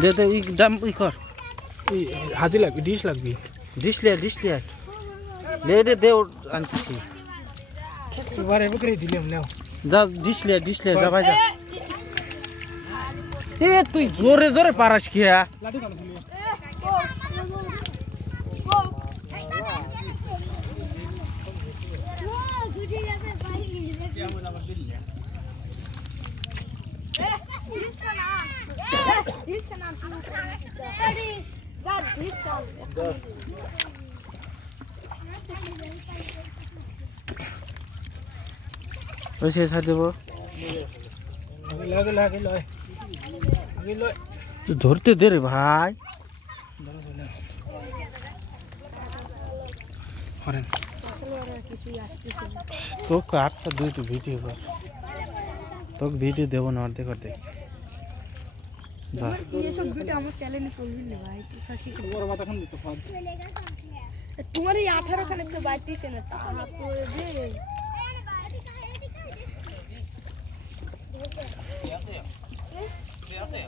দে দে ই দাম ই কর ই হাজি লাগবে ডিশ লাগবে ডিশ লিয়া লে দে দে আনছি এবারে বকরে দিলাম নাও যা ডিশ লিয়া যা ভাই যা এ তুই জোরে জোরে পারাস কিয়া লাঠি কাটো দিলি ওইসে ছাড় দেব লাগে লয় তুই ধরতে দে রে ভাই হরেন তো কাটটা দুইটা ভিডিও কর তোকে ভিডিও দেবো না অর্ধেক যা ये सब वीडियो हमारे चैनल में सोल भी भाई तू साशी তোমার মাথা খান দিতে ফাদ तुम्हारे 18 खाने तो बात ही से ना ता तो दे আস্তে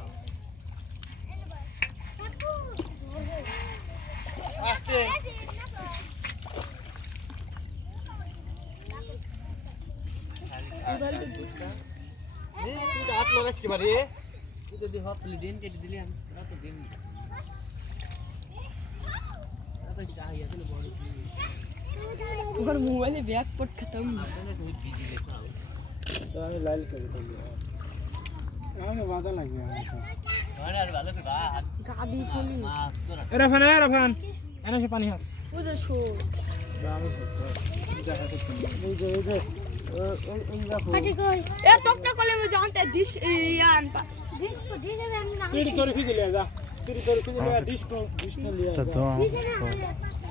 उधर তুই হাত লাগাস কি বারে তুই যদি হাত তুলে দিন কেটে দিলি আমি রাত দিন রাত চাহিয়ে দিলে বড় तुम्हारे मोबाइल में बैक पट खत्म তো আমি লাইল করে দিই আমাকে বাধা লাগবে আরে আর ভালো করে ভাত गाड़ी खोली রাফান এনে সে পানি হাস उधर शो আমি যা হাসে এই যে এই দেখো हटे कोई ए तोकटा कोले में जानते डिश यान पा डिश को डिश है ना তুই তোর কি দিলে যা তুই তোর কি দিলে ডিশ তো লিয়া তা তো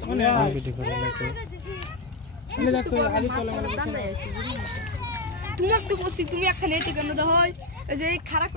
মানে আমি ভিডিও করে লাগে মানে যা তো আলি চলে तुम्हें तो कोसी तुम्हें एक खाने टिकन दो होय जे खरा